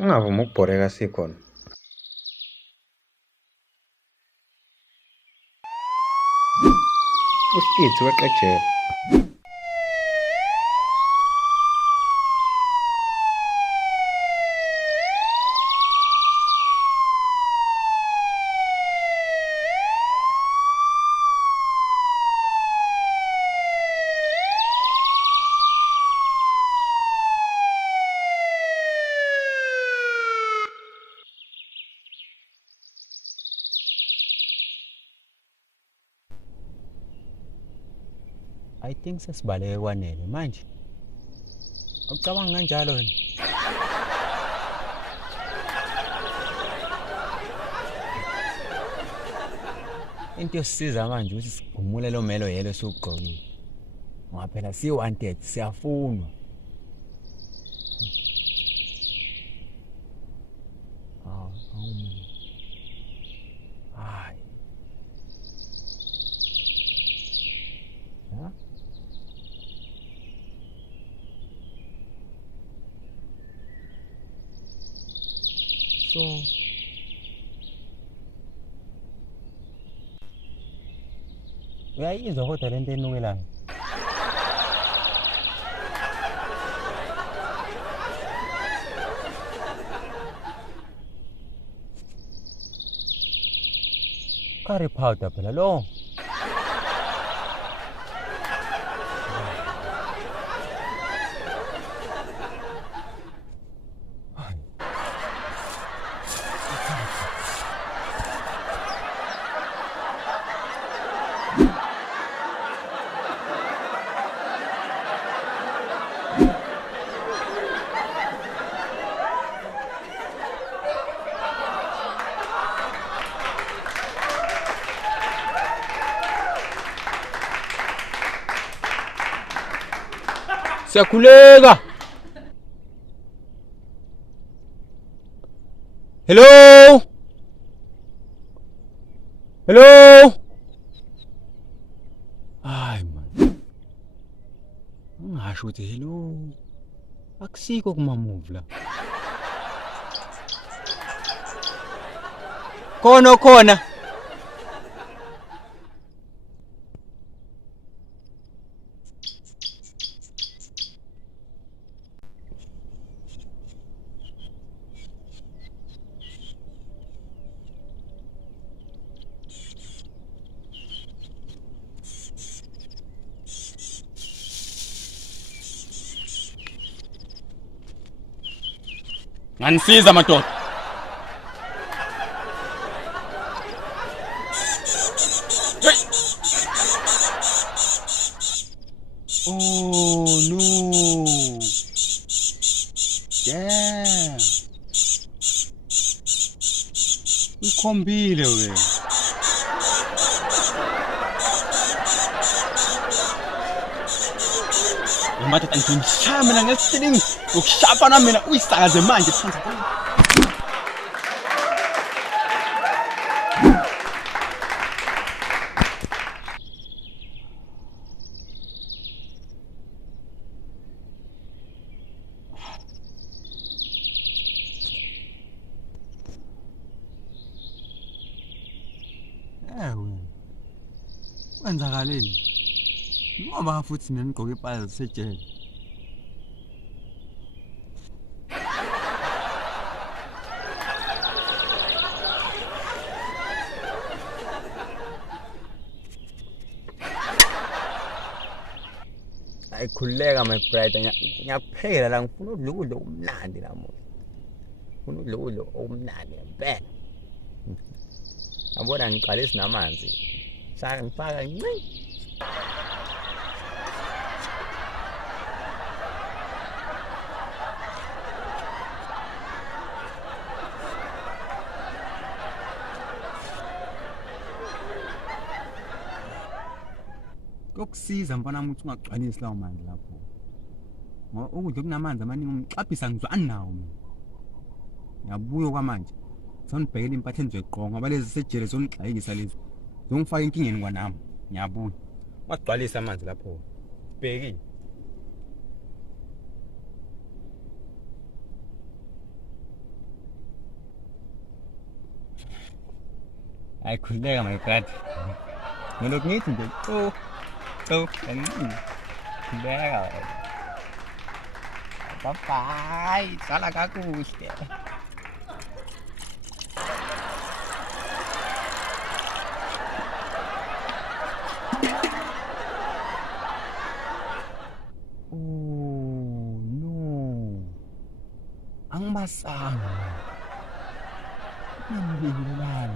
Ungavumi ukubhoreka sikhona. Uskitsi weqe ejele. I think sesibaleke kwanele manje. Ucabanga kanjalo wena? Into yosisiza manje ukuthi sigumule lo melo yelo esugqokile. Ngoba phela si wanted siyafunwa. Awumi. Hayi. Ha? So uyayizwa kodwa lento enukelayo. Curry powder phela lo. Siyakhuleka. Hello? Hello? Hayi man. Ungasho ukuthi hello. Akusiko kuma move la. Khona. Nganisiza madoda. Oh no. Damn. Ukhombile wena. Madoda ngishaya mina ngestilling. Ukushapa na mina uyisakaze manje phansi. Kwenzakaleni? Ngoba futhi mina ngigqoke impahla zasejele. Ayikhuleka my brother, ngiyaphela la ngifuna ukudla okumnandi la mona. Ngifuna ukudla okumnandi ngempela. Yabona ngiqalisa namanzi. Saka ngifaka ncane. Kokusiza mfana wami ukuthi ungagcwalisi lawo manzi lapho. Ngoba ukudla kunamanzi amaningi umxaphisa ngizwani nawo mina. Ngiyabuya kwamanje. Sonibhekela impatho enizogqoka ngoba lezi sejele zonigxayisa lezi. Zongifaka inkingeni kwanami. Ngiyabuya. Wagcwalisa amanzi lapho. Bheki. khuleka my brother. Ngalokhu ngithi nje kancane. Khuleka. Bye, hlala kakuhle. Oh no. Ang basang. Nambingilan.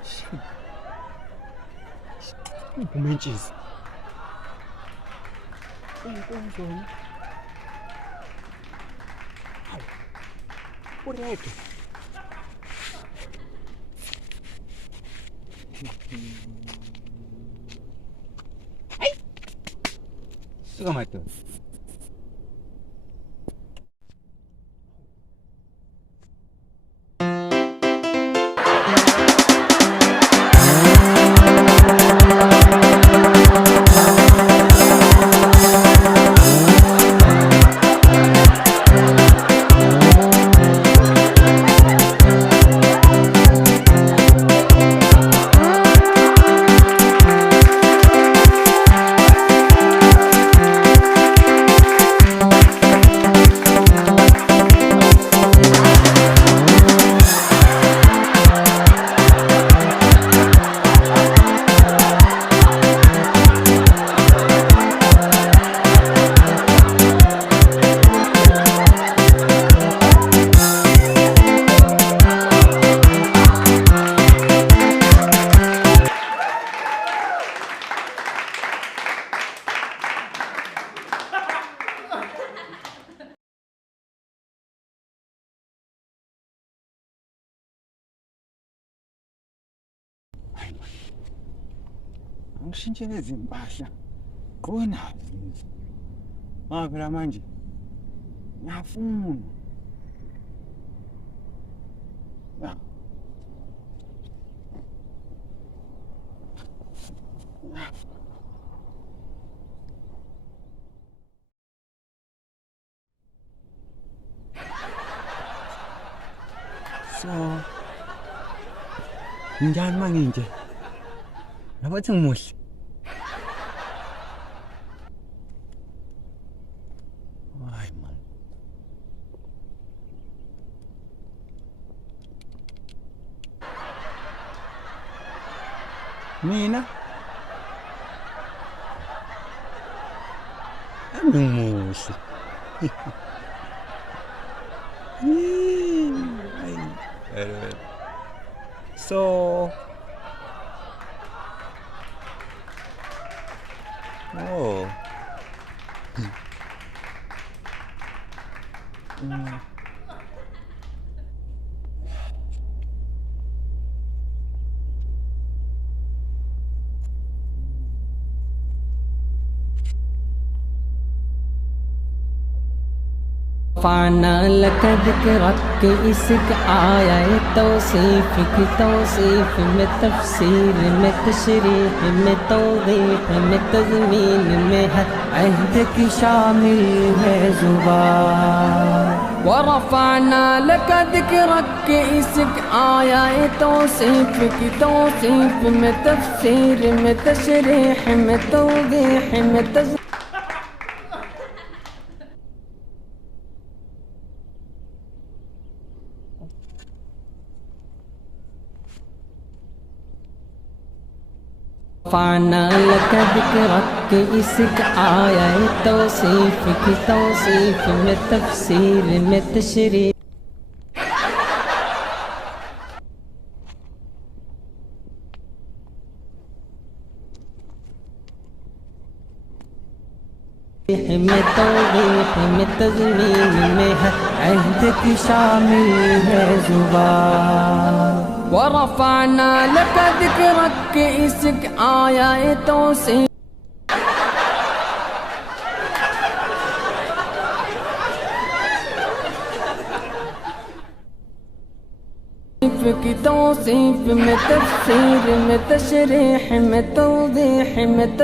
Shit. Kumenches. Kung. Correto. Ai! Suka mata. Angishintshe lezi mpahla. Khona. Phela manje. Ngiyafuna. Ya. So, njani manje? Nabathi ngimuhle. Hayi man. Mina? Ngimuhle. So, oh. رفعنا لك ذكرك اسك آية توصيفك توصيف من تفسير من تشريح من توضيح من تضمين من عهدك شامل है زبان ورفعنا لك ذكرك اسك آية توصيفك توصيف من تفسير من تشريح من توضيح من تضمين رفعنا لك ذكرك اسك آية توصيفك توصيف من تفسير من تشريح من توضيح من تضمين من عهدك شامل है زبان ورفعنا لك ذكرك اسك آية توصيفك توصيف من تفسير من تشريح من توضيح من